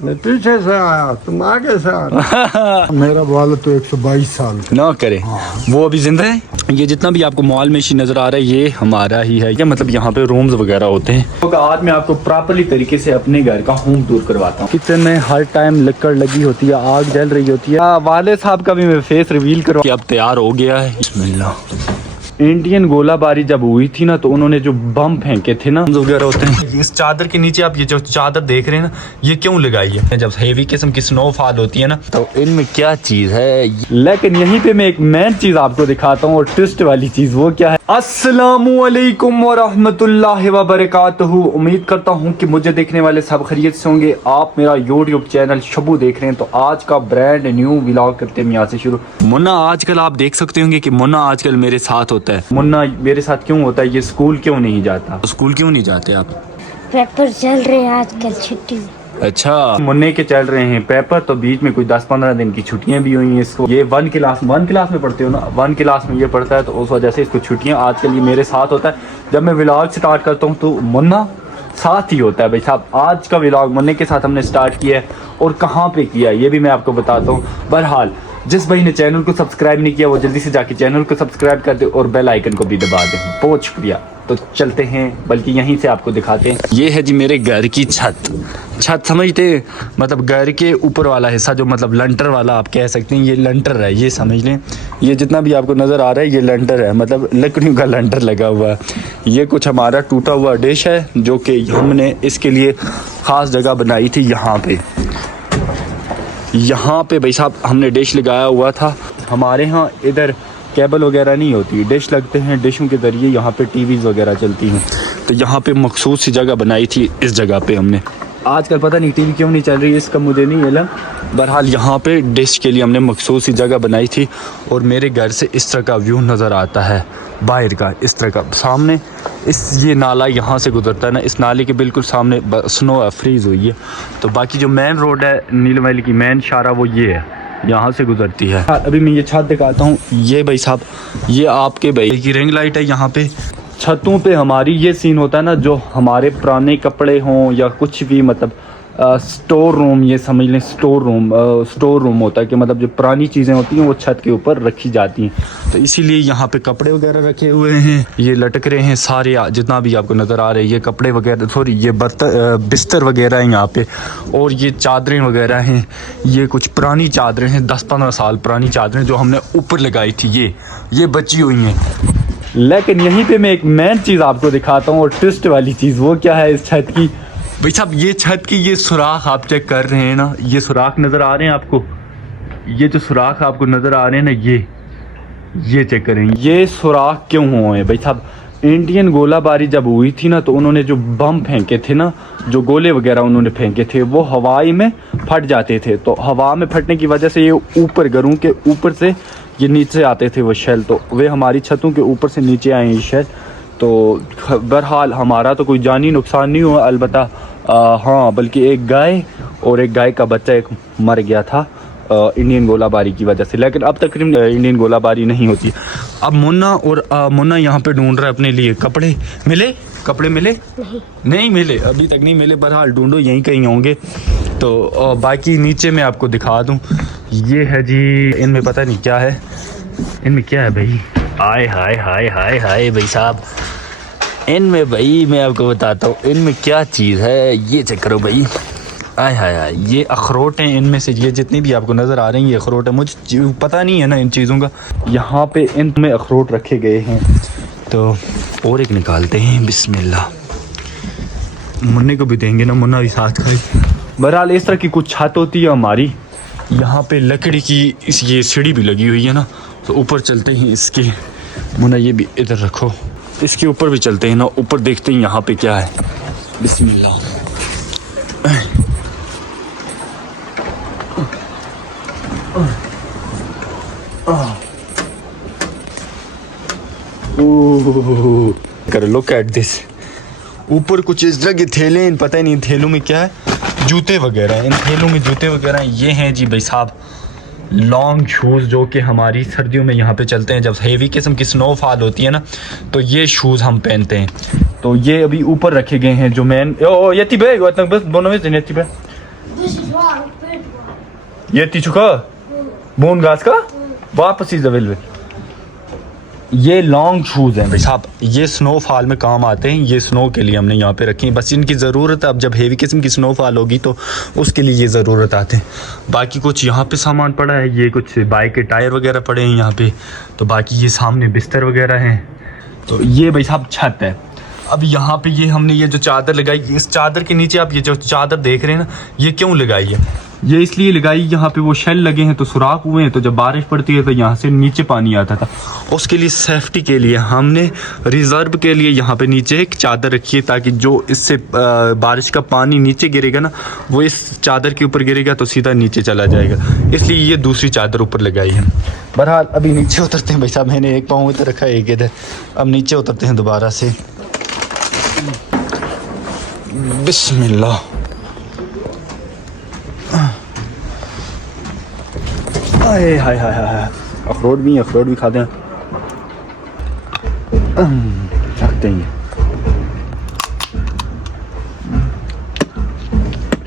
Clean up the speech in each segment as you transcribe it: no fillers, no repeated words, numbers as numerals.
मैं पीछे से आया, तुम आगे से आया। मेरा वाल तो 122 साल ना करे। वो अभी जिंदा है। ये जितना भी आपको मॉल में नजर आ रहा है ये हमारा ही है। ये मतलब यहाँ पे रूम्स वगैरह होते हैं। तो आज मैं आपको प्रॉपरली तरीके से अपने घर का होम टूर करवाता हूँ। किचन में हर टाइम लकड़ लगी होती है, आग जल रही होती है। वाले साहब का भी मैं फेस रिवील करूँ। अब तैयार हो गया है। बिस्मिल्लाह। इंडियन गोलाबारी जब हुई थी ना, तो उन्होंने जो बम फेंके थे ना वगैरह होते हैं। इस चादर के नीचे आप ये जो चादर देख रहे हैं ना, ये क्यों लगाई है? जब हेवी किस्म की स्नोफॉल होती है ना, तो इनमें क्या चीज है। लेकिन यहीं पे मैं एक मेन चीज आपको दिखाता हूँ, और ट्विस्ट वाली चीज वो क्या है। अस्सलामुअलैकुम वरहमतुल्लाहि वबरकातुहू। उम्मीद करता हूँ कि मुझे देखने वाले सब खैरियत से होंगे। आप मेरा यूट्यूब चैनल शबू देख रहे हैं, तो आज का ब्रांड न्यू व्लॉग करते हैं यहाँ से शुरू। मुन्ना आजकल आप देख सकते होंगे कि मुन्ना आजकल मेरे साथ होता है। मुन्ना मेरे साथ क्यों होता है? ये स्कूल क्यों नहीं जाता? स्कूल क्यों नहीं जाते आप? पेपर चल रहे हैं आजकल, छुट्टी। अच्छा, मुन्ने के चल रहे हैं पेपर, तो बीच में कोई 10-15 दिन की छुट्टियां भी हुई हैं इसको। ये वन क्लास में पढ़ते हो ना, वन क्लास में ये पढ़ता है, तो उस वजह से इसको छुट्टियां आजकल ये मेरे साथ होता है। जब मैं व्लॉग स्टार्ट करता हूँ तो मुन्ना साथ ही होता है। भाई साहब, आज का व्लॉग मुन्ने के साथ हमने स्टार्ट किया है, और कहाँ पे किया ये भी मैं आपको बताता हूँ। बहरहाल, जिस भाई ने चैनल को सब्सक्राइब नहीं किया वो जल्दी से जाके चैनल को सब्सक्राइब कर दे और बेल आइकन को भी दबा दे। बहुत शुक्रिया। तो चलते हैं, बल्कि यहीं से आपको दिखाते हैं। ये है जी मेरे घर की छत समझते, मतलब घर के ऊपर वाला हिस्सा जो मतलब लंटर वाला आप कह सकते हैं, ये लंटर है, ये समझ लें। ये जितना भी आपको नज़र आ रहा है ये लंटर है, मतलब लकड़ियों का लंटर लगा हुआ है। ये कुछ हमारा टूटा हुआ डिश है जो कि हमने इसके लिए ख़ास जगह बनाई थी। यहाँ पे भाई साहब हमने डिश लगाया हुआ था। हमारे यहाँ इधर केबल वगैरह नहीं होती, डिश लगते हैं, डिशों के ज़रिए यहाँ पे टीवीज़ वगैरह चलती हैं। तो यहाँ पे मखसूस सी जगह बनाई थी, इस जगह पे हमने। आजकल पता नहीं टीवी क्यों नहीं चल रही, इसका मुझे नहीं इल्म। बहरहाल यहाँ पे डिश के लिए हमने मखसूस सी जगह बनाई थी, और मेरे घर से इस तरह का व्यू नज़र आता है बाहर का। इस तरह का सामने ये नाला यहाँ से गुजरता है ना, इस नाले के बिल्कुल सामने स्नो फ्रीज हुई है। तो बाकी जो मेन रोड है नीलम वैली की मेन शारा वो ये है, यहाँ से गुजरती है। अभी मैं ये छत दिखाता हूँ। ये भाई साहब, ये आपके भाई की रिंग लाइट है। यहाँ पे छतों पे हमारी ये सीन होता है ना, जो हमारे पुराने कपड़े हों या कुछ भी, मतलब स्टोर रूम, ये समझ लें स्टोर रूम होता है कि मतलब जो पुरानी चीज़ें होती हैं वो छत के ऊपर रखी जाती हैं। तो इसीलिए यहाँ पे कपड़े वगैरह रखे हुए हैं, ये लटक रहे हैं सारे, जितना भी आपको नज़र आ रहे हैं ये कपड़े वगैरह, सॉरी ये बिस्तर वगैरह हैं यहाँ पे, और ये चादरें वगैरह हैं। ये कुछ पुरानी चादरें हैं, 10-15 साल पुरानी चादरें जो हमने ऊपर लगाई थी, ये बची हुई हैं। लेकिन यहीं पे मैं एक मेन चीज़ आपको दिखाता हूँ, और ट्विस्ट वाली चीज़ वो क्या है इस छत की। भाई साहब, ये छत की ये सुराख आप चेक कर रहे हैं ना, ये सुराख नज़र आ रहे हैं आपको, ये जो सुराख आपको नज़र आ रहे हैं ना, ये चेक करें, ये सुराख क्यों हुए हैं भाई साहब। इंडियन गोलाबारी जब हुई थी ना, तो उन्होंने जो बम फेंके थे ना, जो गोले वगैरह उन्होंने फेंके थे, वो हवाई में फट जाते थे। तो हवा में फटने की वजह से ये ऊपर घरों के ऊपर से ये नीचे आते थे वो शेल, तो वे हमारी छतों के ऊपर से नीचे आए ये शेल। तो बहरहाल हमारा तो कोई जानी नुकसान नहीं हुआ, अलबत्ता हाँ, बल्कि एक गाय और एक गाय का बच्चा एक मर गया था इंडियन गोलाबारी की वजह से। लेकिन अब तकरीबन इंडियन गोलाबारी नहीं होती। अब मुन्ना यहाँ पे ढूंढ रहा है अपने लिए कपड़े। कपड़े मिले? नहीं मिले, अभी तक नहीं मिले। बहरहाल ढूंढो, यहीं कहीं होंगे। तो बाकी नीचे मैं आपको दिखा दूँ, ये है जी, इनमें पता नहीं क्या है, इनमें क्या है भाई, हाय हाय हाय हाय हाय भाई साहब, इनमें भाई मैं आपको बताता हूँ इनमें क्या चीज़ है। ये चेक करो भाई, आय हाय हाय, ये अखरोट हैं इनमें से। ये जितनी भी आपको नज़र आ रही हैं ये अखरोट है, मुझे पता नहीं है ना इन चीज़ों का। यहाँ पे इनमें अखरोट रखे गए हैं, तो और एक निकालते हैं। बिस्मिल्लाह, मुन्ने को भी देंगे ना, मुन्ना भी साथ खाए। बहरहाल इस तरह की कुछ छत होती है हमारी। यहाँ पे लकड़ी की ये सीढ़ी भी लगी हुई है ना, तो ऊपर चलते हैं इसके। मुन्ना ये भी इधर रखो, इसके ऊपर भी चलते हैं ना, ऊपर देखते हैं यहाँ पे क्या है। बिस्मिल्लाह, कर लुक एट दिस। ऊपर कुछ इस तरह के थैले हैं, पता ही नहीं थैलों में क्या है, जूते वगैरह। इन थैलों में जूते वगैरह ये हैं जी भाई साहब, लॉन्ग शूज़ जो कि हमारी सर्दियों में यहाँ पे चलते हैं। जब हेवी किस्म की स्नोफॉल होती है ना, तो ये शूज़ हम पहनते हैं। तो ये अभी ऊपर रखे गए हैं जो मैन बस दोनों में ये तिचुका बोन घास का वापस इज अवेलेबल। ये लॉन्ग शूज़ हैं भाई साहब, ये स्नोफॉल में काम आते हैं। ये स्नो के लिए हमने यहाँ पे रखे हैं, बस इनकी ज़रूरत है। अब जब हेवी किस्म की स्नोफॉल होगी तो उसके लिए ये ज़रूरत आते हैं। बाकी कुछ यहाँ पे सामान पड़ा है, ये कुछ बाइक के टायर वगैरह पड़े हैं यहाँ पे। तो बाकी ये सामने बिस्तर वगैरह हैं। तो ये भाई साहब छत है। अब यहाँ पे ये हमने ये जो चादर लगाई, इस चादर के नीचे आप ये जो चादर देख रहे हैं ना, ये क्यों लगाई है? ये इसलिए लगाई, यहाँ पे वो शेल लगे हैं तो सुराख हुए हैं, तो जब बारिश पड़ती है तो यहाँ से नीचे पानी आता था। उसके लिए सेफ्टी के लिए हमने रिजर्व के लिए यहाँ पे नीचे एक चादर रखी है, ताकि जो इससे बारिश का पानी नीचे गिरेगा ना, वो इस चादर के ऊपर गिरेगा तो सीधा नीचे चला जाएगा। इसलिए ये दूसरी चादर ऊपर लगाई है। बहरहाल अभी नीचे उतरते हैं भाई साहब। मैंने एक पाँव इधर रखा है, एक इधर। अब नीचे उतरते हैं दोबारा से। बिस्मिल्लाह। हाय हाय हाय हाय, अखरोट भी खाते हैं, रखते हैं।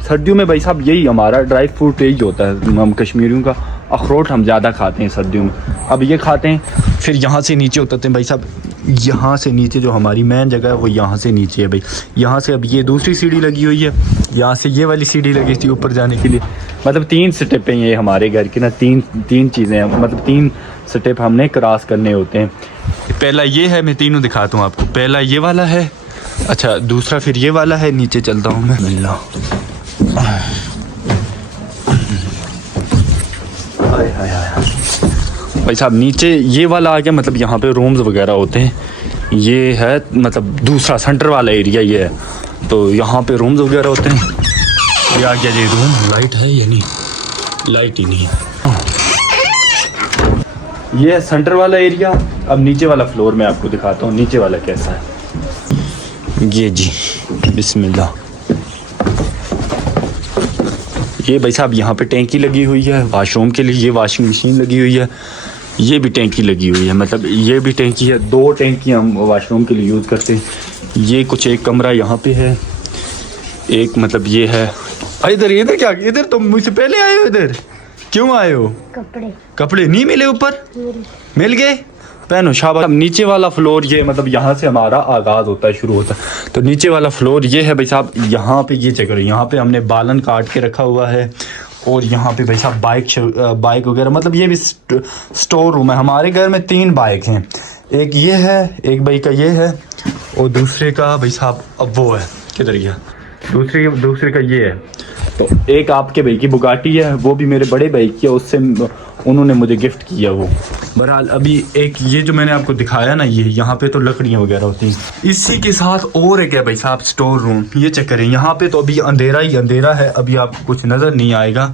सर्दियों में भाई साहब यही हमारा ड्राई फ्रूट यही होता है, हम कश्मीरियों का। अखरोट हम ज़्यादा खाते हैं सर्दियों में। अब ये खाते हैं, फिर यहाँ से नीचे उतरते हैं भाई साहब। यहाँ से नीचे जो हमारी मेन जगह है वो यहाँ से नीचे है भाई। यहाँ से अब ये दूसरी सीढ़ी लगी हुई है, यहाँ से ये वाली सीढ़ी लगी थी ऊपर जाने के लिए। मतलब 3 स्टेप हैं ये हमारे घर के ना, तीन चीज़ें हैं, मतलब 3 स्टेप हमने क्रॉस करने होते हैं। पहला ये है, मैं तीनों दिखाता हूँ आपको। पहला ये वाला है, अच्छा दूसरा फिर ये वाला है। नीचे चलता हूँ मैं। भाई साहब नीचे ये वाला आ गया, मतलब यहाँ पे रूम्स वगैरह होते हैं। ये है मतलब दूसरा सेंटर वाला एरिया ये है, तो यहाँ पे रूम्स वगैरह होते हैं। ये आ गया ये रूम। लाइट है या नहीं? लाइट ही नहीं है। ये है सेंटर वाला एरिया। अब नीचे वाला फ्लोर मैं आपको दिखाता हूँ नीचे वाला कैसा है। ये जी बिस्मिल्लाह। ये भाई साहब यहाँ पे टैंकी लगी हुई है वाशरूम के लिए। ये वॉशिंग मशीन लगी हुई है, ये भी टैंकी लगी हुई है, मतलब ये भी टैंकी है। 2 टैंकी हम वॉशरूम के लिए यूज़ करते हैं। ये कुछ एक कमरा यहाँ पे है, एक मतलब ये है। इधर क्या, इधर तुम मुझसे पहले आए हो? इधर क्यों आए हो? कपड़े नहीं मिले ऊपर? मिल गए, पहनो शाबाश। नीचे वाला फ्लोर ये मतलब यहाँ से हमारा आगाज़ होता है, शुरू होता है। तो नीचे वाला फ्लोर ये है भाई साहब। यहाँ पे ये चेक करो, यहाँ पे हमने बालन काट के रखा हुआ है। और यहाँ पे भाई साहब बाइक वगैरह, मतलब ये भी स्टोर रूम है। हमारे घर में 3 बाइक हैं, एक ये है, एक भाई का ये है, और दूसरे का भाई साहब अब वो है, किधर गया? दूसरे का ये है। तो एक आपके भाई की बुगाटी है, वो भी मेरे बड़े भाई की है, उससे उन्होंने मुझे गिफ्ट किया वो। बहरहाल अभी एक ये जो मैंने आपको दिखाया ना, ये यहाँ पे तो लकड़ियाँ वगैरह होती हैं। इसी के साथ और एक है भाई साहब स्टोर रूम। ये चेक करें, यहाँ पे तो अभी अंधेरा ही अंधेरा है, अभी आपको कुछ नज़र नहीं आएगा।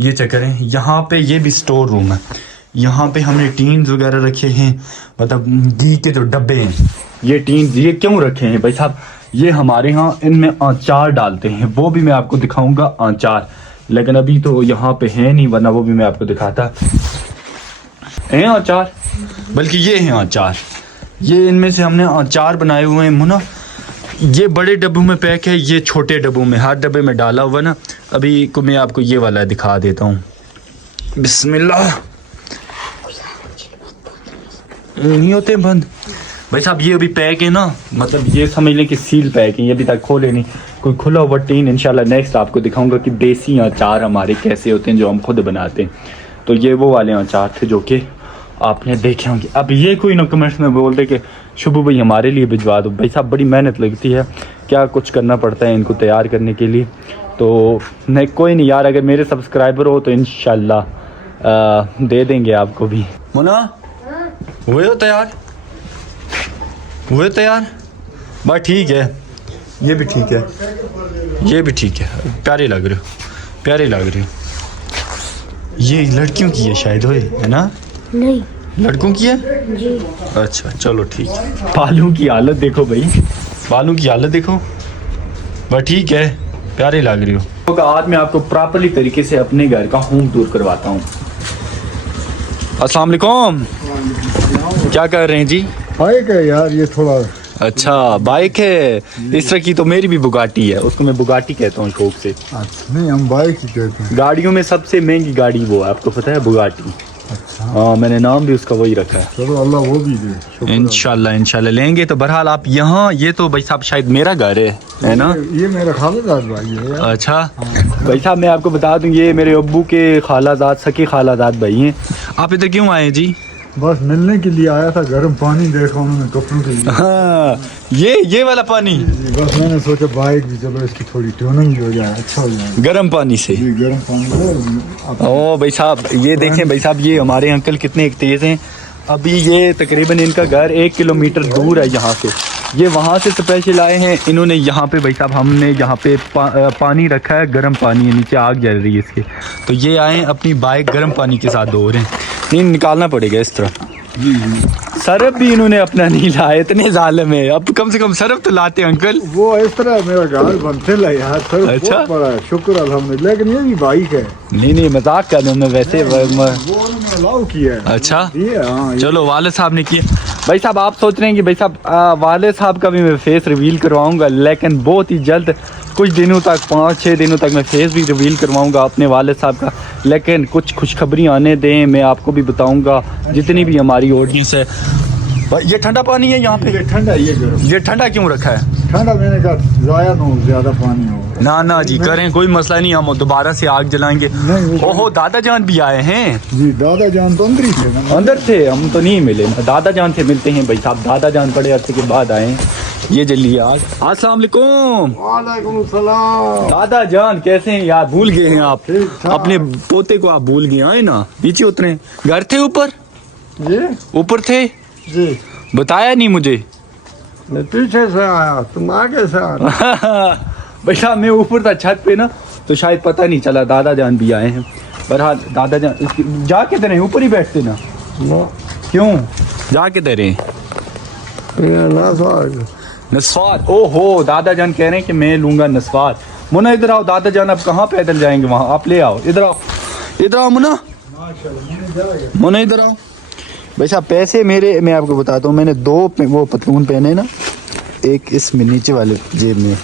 ये चेक करें, यहाँ पे ये भी स्टोर रूम है। यहाँ पे हमने टीन्स वगैरह रखे हैं, मतलब घी के जो डब्बे हैं। ये टीन्स ये क्यों रखे हैं भाई साहब? ये हमारे यहाँ इनमें अचार डालते हैं, वो भी मैं आपको दिखाऊंगा अचार। लेकिन अभी तो यहाँ पे है नहीं, वरना वो भी मैं आपको दिखाता है अचार। बल्कि ये हैं अचार, ये इनमें से हमने अचार बनाए हुए हैं मुना। ये बड़े डब्बों में पैक है, ये छोटे डब्बों में, हर डब्बे में डाला हुआ ना। अभी को मैं आपको ये वाला दिखा देता हूँ। बिस्मिल्लाह। नहीं होते बंद भाई साहब। ये अभी पैक है ना, मतलब ये समझ लें कि सील पैक है, ये अभी तक खोले नहीं। कोई खुला हुआ टीन इंशाल्लाह नेक्स्ट आपको दिखाऊंगा कि देसी अचार हमारे कैसे होते हैं जो हम खुद बनाते हैं। तो ये वो वाले अचार थे जो कि आपने देखे होंगे। अब ये कोई ना कमेंट्स में बोल दे कि शुभू भाई हमारे लिए भिजवा दो। भाई साहब बड़ी मेहनत लगती है, क्या कुछ करना पड़ता है इनको तैयार करने के लिए। तो नहीं कोई नहीं यार, अगर मेरे सब्सक्राइबर हो तो इंशाल्लाह दे देंगे आपको भी। मुना हुए हो तैयार? हुए तैयार? बस ठीक है, ये भी ठीक है, ये भी ठीक है। प्यारे लग रहे हो, प्यारे लग रहे हो। ये लड़कियों की है शायद, होए है ना? नहीं, लड़कों की है जी। अच्छा चलो ठीक है। बालों की हालत देखो भाई, बालों की हालत देखो। बस ठीक है, प्यारे लग रही हो। तो आज मैं आपको प्रॉपरली तरीके से अपने घर का होम टूर करवाता हूँ। अस्सलाम वालेकुम, क्या कर रहे हैं जी? हाय क्या यार, ये थोड़ा अच्छा बाइक है, इस तरह की तो मेरी भी बुगाटी है, उसको मैं बुगाटी कहता हूँ शौक से। अच्छा नहीं, हम बाइक ही कहते हैं। गाड़ियों में सबसे महंगी गाड़ी वो है, आपको पता है, बुगाटी। अच्छा हाँ मैंने नाम भी उसका वही रखा है। चलो अल्लाह वो भी दे, शुक्र है। इंशाल्लाह लेंगे। तो बहरहाल आप यहाँ, ये तो भाई साहब शायद मेरा घर है ना? ये मेरा खालाजाद भाई है यार। अच्छा भाई साहब मैं आपको बता दूं, ये मेरे अब्बू के खालाजाद, सके खालाजाद भाई हैं। आप इधर क्यों आए जी? बस मिलने के लिए आया था, गर्म पानी देखा उन्होंने कपड़ों के लिए। हाँ ये वाला पानी, बस मैंने सोचा बाइक भी चलो इसकी थोड़ी ट्यूनिंग हो जाए, अच्छा हो जाए गर्म पानी से। जी गर्म पानी। ओ भाई साहब ये देखें भाई साहब, ये हमारे अंकल कितने एक तेज़ हैं। अभी ये तकरीबन इनका घर 1 किलोमीटर दूर है यहाँ से, ये वहाँ से स्पेशल आए हैं। इन्होंने यहाँ पे भाई साहब, हमने यहाँ पे पानी रखा है, गर्म पानी है, नीचे आग जल रही है इसके, तो ये आए अपनी बाइक गर्म पानी के साथ धो रहे हैं। नहीं निकालना पड़ेगा इस तरह। सरफ भी इन्होंने अपना नहीं लाया, इतने जालिम है। अब कम से कम सरफ तो लाते अंकल। वो इस तरह मेरा घर बनते ला यार, सर अच्छा? बहुत बड़ा है, शुक्र अल्हम्दुलिल्लाह। लेकिन ये भी बाइक है। नहीं मजाक कर रहा हूं मैं वैसे। वो उन्होंने अलाउ किया है। अच्छा हाँ, चलो वाले साहब ने किया। भाई साहब आप सोच रहे हैं कि भाई साहब वाले साहब का भी मैं फेस रिवील करवाऊंगा, लेकिन बहुत ही जल्द, कुछ दिनों तक, 5-6 दिनों तक मैं फेस भी रिवील करवाऊंगा अपने वाले साहब का। लेकिन कुछ खुशखबरी आने दें, मैं आपको भी बताऊंगा, जितनी भी हमारी ऑडियंस है। भाई ये ठंडा पानी है यहाँ पे? ये ठंडा, ये गर्म। ये ठंडा क्यों रखा है? ठंडा मैंने कहा जाया ना हो, ज्यादा पानी हो। ना जी करें, कोई मसला नहीं, हम दोबारा से आग जलाएंगे। ओहो दादा जान भी आए हैं। जी दादा जान तो अंदर ही थे ना। अंदर थे, हम तो नहीं मिले। दादा जान से मिलते हैं भाई साहब, दादा जान बड़े अरसे के बाद आए हैं। ये जल्दी आग। अस्सलाम वालेकुम। वालेकुम सलाम। दादा जान कैसे हैं यार? भूल गए हैं आप, ठीक ठाक। अपने पोते को आप भूल गए। आए ना पीछे उतरे, घर थे ऊपर? ये ऊपर थे, जी बताया नहीं मुझे। मैं पीछे से आया, तुम आगे से आ रहे। भाई साहब मैं ऊपर था छत पे ना, तो शायद पता नहीं चला दादा जान भी आए हैं। बहरहाल दादा जान जाके दे रहे, ऊपर ही बैठते ना। क्यों जाके दे रहे? नस्वार। ओहो दादा जान कह रहे हैं कि मैं लूंगा नस्वार। मुन्ना इधर आओ, दादा जान अब कहाँ पैदल जाएंगे वहाँ, आप ले आओ। इधर आओ मुन्ना, मुन्ना इधर आओ। भाई साहब पैसे मेरे, मैं आपको बताता हूँ, मैंने 2 वो पतलून पहने ना, एक इसमें नीचे वाले जेब में।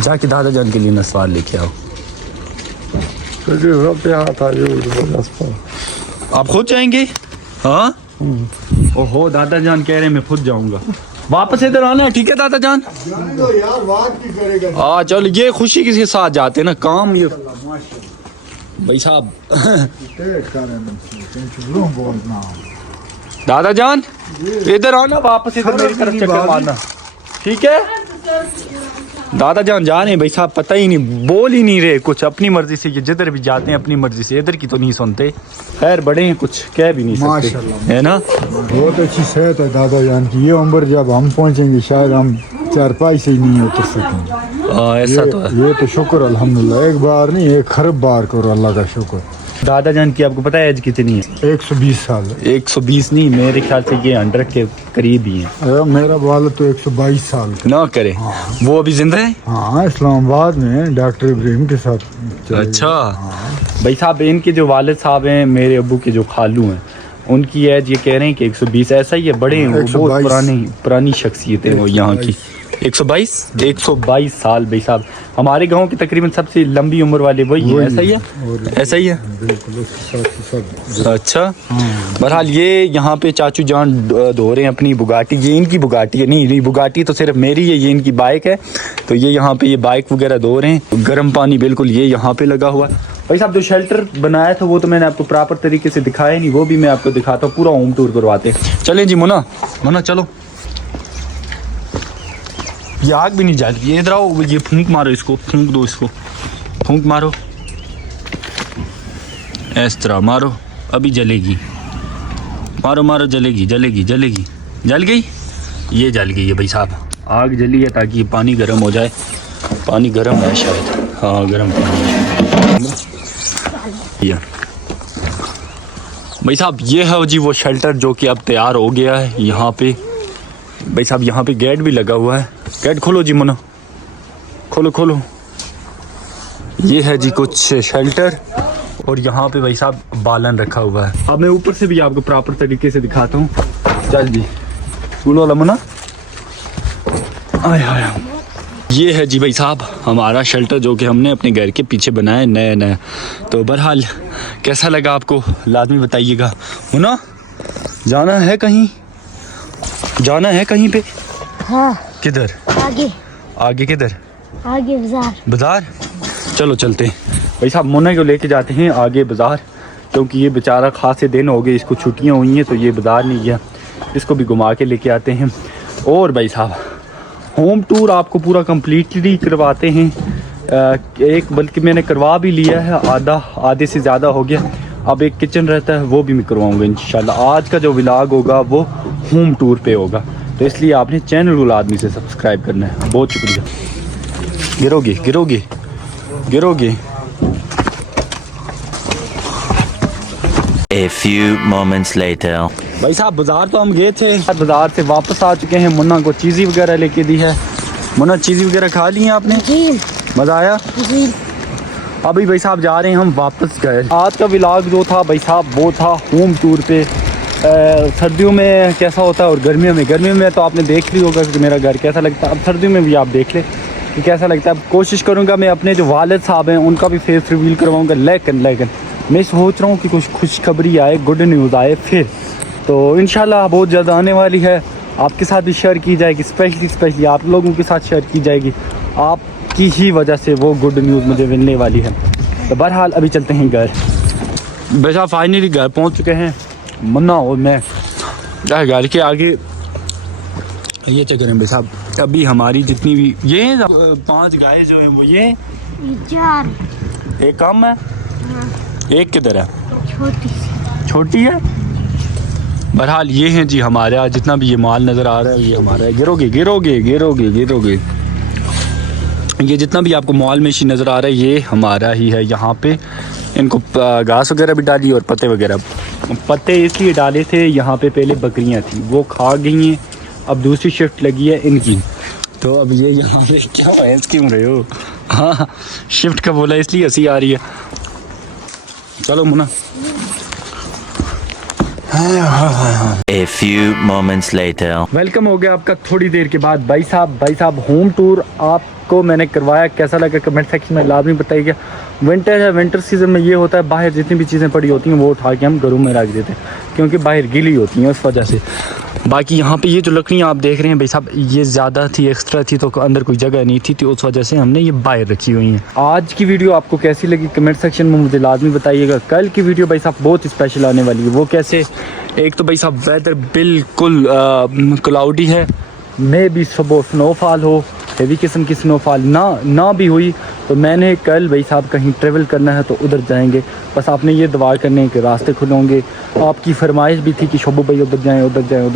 जाके दादा जान के लिए नस्वार लेके आओ। आप खुद जाएंगे? हाँ ओहो दादा जान कह रहे हैं मैं खुद जाऊंगा। वापस इधर आना, ठीक है दादा जान? यार बात की करेगा। हाँ चलो, ये खुशी किसी के साथ जाते ना काम। ये भाई साहब दादा जान इधर आना, वापस इधर मेरी तरफ चक्कर मारना, ठीक है? दादा जान जा रहे हैं भाई साहब, पता ही नहीं, बोल ही नहीं रहे कुछ, अपनी मर्जी से। ये जिधर भी जाते हैं अपनी मर्जी से, इधर की तो नहीं सुनते। खैर बड़े हैं, कुछ कह भी नहीं सकते, है ना? बहुत अच्छी सेहत है दादा जान की। ये उम्र जब हम पहुंचेंगे शायद हम चारपाई से ही नहीं उतर सकेंगे। ऐसा तो है। ये तो शुक्र अल्हम्दुलिल्लाह, एक बार नहीं 1 खरब बार करो अल्लाह का शुक्र। दादा जान की आपको पता है एज कितनी है? 120 साल। 120 नहीं, मेरे ख्याल से ये 100 के करीब ही है। मेरा वाला तो 122 साल का। ना करे। वो अभी जिंदा है? हाँ इस्लामाबाद में डॉक्टर इब्राहिम के साथ। अच्छा भाई साहब इनके जो वालिद साहब हैं, मेरे अब्बू के जो खालू हैं, उनकी एज ये कह रहे हैं कि 120 ऐसा ही है। बड़े हैं वो, बहुत पुरानी शख्सियत है वो यहाँ की। 122 साल भाई साहब। हमारे गांव की तकरीबन सबसे लंबी उम्र वाले वही है। ऐसा ही है, ऐसा ही है। अच्छा बहरहाल ये यहाँ पे चाचू जान धो रहे हैं अपनी बुगाटी। ये इनकी बुगाटी है, नहीं बुगाटी तो सिर्फ मेरी है, ये इनकी बाइक है। तो ये यहाँ पे ये बाइक वगैरह धो रहे हैं। गर्म पानी बिल्कुल ये यहाँ पे लगा हुआ है। भाई साहब जो शेल्टर बनाया था वो तो मैंने आपको प्रॉपर तरीके से दिखाया नहीं, वो भी मैं आपको दिखाता हूँ। पूरा होम टूर करवाते हैं। चलें जी मुन्ना चलो। ये आग भी नहीं जल रही है, इधर आओ। ये फूंक मारो इसको, फूंक दो इसको, फूंक मारो, इस तरह मारो, अभी जलेगी। मारो जलेगी। जल गई, ये जल गई है भाई साहब। आग जली है ताकि ये पानी गर्म हो जाए। पानी गर्म है शायद, हाँ गर्म पानी। भाई साहब ये है जी वो शेल्टर जो कि अब तैयार हो गया है यहाँ पे। भाई साहब यहाँ पे गेट भी लगा हुआ है। गेट खोलो जी मुन्ना, खोलो। ये है जी कुछ शेल्टर, और यहाँ पे भाई साहब बालन रखा हुआ है। अब मैं ऊपर से भी आपको प्रॉपर तरीके से दिखाता हूँ। चल जी स्कूल वाला मुन्ना आय हाय। ये है जी भाई साहब हमारा शेल्टर जो कि हमने अपने घर के पीछे बनाया नया नया। तो बहरहाल कैसा लगा आपको लाजमी बताइएगा। मुन्ना जाना है कहीं, जाना है कहीं पे? हाँ किधर? आगे आगे किधर? आगे बाजार। बाजार चलो चलते हैं भाई साहब। मुन्ना को लेके जाते हैं आगे बाजार, क्योंकि ये बेचारा खासे दिन हो गए इसको छुट्टियां हुई हैं तो ये बाजार नहीं गया। इसको भी घुमा के लेके आते हैं। और भाई साहब होम टूर आपको पूरा कम्प्लीटली करवाते हैं। एक बल्कि मैंने करवा भी लिया है, आधे से ज़्यादा हो गया। अब एक किचन रहता है वो भी मैं करवाऊँगा इंशाल्लाह। आज का जो व्लॉग होगा वो होम टूर पे होगा, तो इसलिए आपने चैनल को आदमी से सब्सक्राइब करना है। बहुत शुक्रिया। गिरोगे गिरोगे गिरोगे। A few moments later. भाई साहब बाजार तो हम गए थे, बाजार से वापस आ चुके हैं। मुन्ना को चीज़ी वगैरह लेके दी है। मुन्ना चीज़ी वगैरह खा ली हैं आपने? जी मज़ा आया? जी। अभी भाई साहब जा रहे हैं हम वापस घर। आज का व्लॉग जो था भाई साहब वो था होम टूर पे। सर्दियों में कैसा होता है और गर्मियों में तो आपने देख ली होगा कि मेरा घर कैसा लगता है। अब सर्दियों में भी आप देख लें कि कैसा लगता है। अब कोशिश करूँगा मैं अपने जो वालिद साहब हैं उनका भी फेस रिवील करवाऊँगा। लेकिन मैं सोच रहा हूँ कि कुछ खुशखबरी आए, गुड न्यूज़ आए फिर, तो इंशाल्लाह बहुत ज़्यादा आने वाली है। आपके साथ भी शेयर की जाएगी, स्पेशली आप लोगों के साथ शेयर की जाएगी। आपकी ही वजह से वो गुड न्यूज़ मुझे मिलने वाली है। तो बहरहाल अभी चलते हैं घर। वैसा फाइनली घर पहुंच चुके हैं मुन्ना और मैं। घर के आगे ये चक्कर है भाई साहब। अभी हमारी जितनी भी ये 5 गायें जो हैं वो ये 4 एक कम है, एक किधर है? छोटी है। बहरहाल ये हैं जी हमारे आज जितना भी ये माल नज़र आ रहा है ये हमारा है। गिरोगे। ये जितना भी आपको माल मेशी नज़र आ रहा है ये हमारा ही है। यहाँ पे इनको घास वगैरह भी डाली और पत्ते वगैरह। पत्ते इसलिए डाले थे, यहाँ पे पहले बकरियाँ थी वो खा गई हैं। अब दूसरी शिफ्ट लगी है इनकी, तो अब ये यहाँ पे क्या भैंस क्यों रहे हो? हाँ शिफ्ट का बोला इसलिए हंसी आ रही है। चलो Munna. A few moments later. Welcome हो गया आपका थोड़ी देर के बाद। भाई साहब होम टूर आपको मैंने करवाया, कैसा लगा कमेंट सेक्शन में लाजमी बताइएगा। विंटर है, विंटर सीजन में ये होता है बाहर जितनी भी चीज़ें पड़ी होती हैं वो उठा के हम घरों में रख देते हैं क्योंकि बाहर गीली होती हैं उस वजह से। बाकी यहाँ पे ये जो लकड़ियाँ आप देख रहे हैं भाई साहब ये ज़्यादा थी, एक्स्ट्रा थी, तो अंदर कोई जगह नहीं थी, तो उस वजह से हमने ये बाहर रखी हुई हैं। आज की वीडियो आपको कैसी लगी कमेंट सेक्शन में मुझे लाजमी बताइएगा। कल की वीडियो भाई साहब बहुत स्पेशल आने वाली है। वो कैसे? एक तो भाई साहब वेदर बिल्कुल क्लाउडी है, मे भी सुबह स्नोफॉल हो, हेवी किस्म की स्नोफॉल ना भी हुई तो मैंने कल भाई साहब कहीं ट्रेवल करना है तो उधर जाएंगे। बस आपने ये दुआ करने के रास्ते खुले होंगे। आपकी फरमाइश भी थी कि शोबू भाई उधर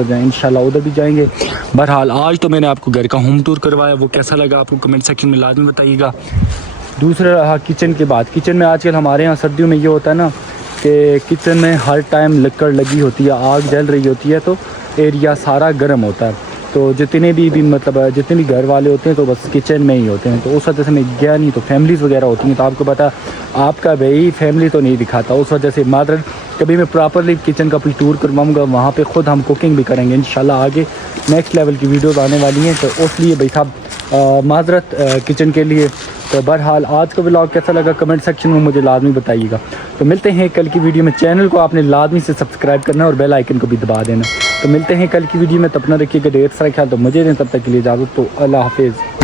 जाएं इंशाल्लाह उधर भी जाएंगे। बहरहाल आज तो मैंने आपको घर का होम टूर करवाया, वो कैसा लगा आपको कमेंट सेक्शन में लाजमी बताइएगा। दूसरा रहा किचन के बाद। किचन में आजकल हमारे यहाँ सर्दियों में ये होता है ना कि किचन में हर टाइम लकड़ लगी होती है, आग जल रही होती है, तो एरिया सारा गर्म होता है। तो जितने भी मतलब जितने भी घर वाले होते हैं तो बस किचन में ही होते हैं। तो उस वजह से मैं गया नहीं। तो फैमिलीज़ वगैरह होती हैं तो आपको पता आपका भाई फैमिली तो नहीं दिखाता, उस वजह से मात्र कभी मैं प्रॉपरली किचन का भी टूर करवाऊँगा। वहाँ पे ख़ुद हम कुकिंग भी करेंगे इंशाल्लाह। आगे नेक्स्ट लेवल की वीडियोज़ आने वाली हैं, तो उसलिए भाई साहब माजरत किचन के लिए। तो बहरहाल आज का व्लॉग कैसा लगा कमेंट सेक्शन में मुझे लाजमी बताइएगा। तो मिलते हैं कल की वीडियो में। चैनल को आपने लाजमी से सब्सक्राइब करना है और बेल आइकन को भी दबा देना। तो मिलते हैं कल की वीडियो में। तब अपना रखिएगा ढेर सारा ख्याल। तो मुझे दें तब तक के लिए इजाज़त। तो अल्लाह हाफिज़।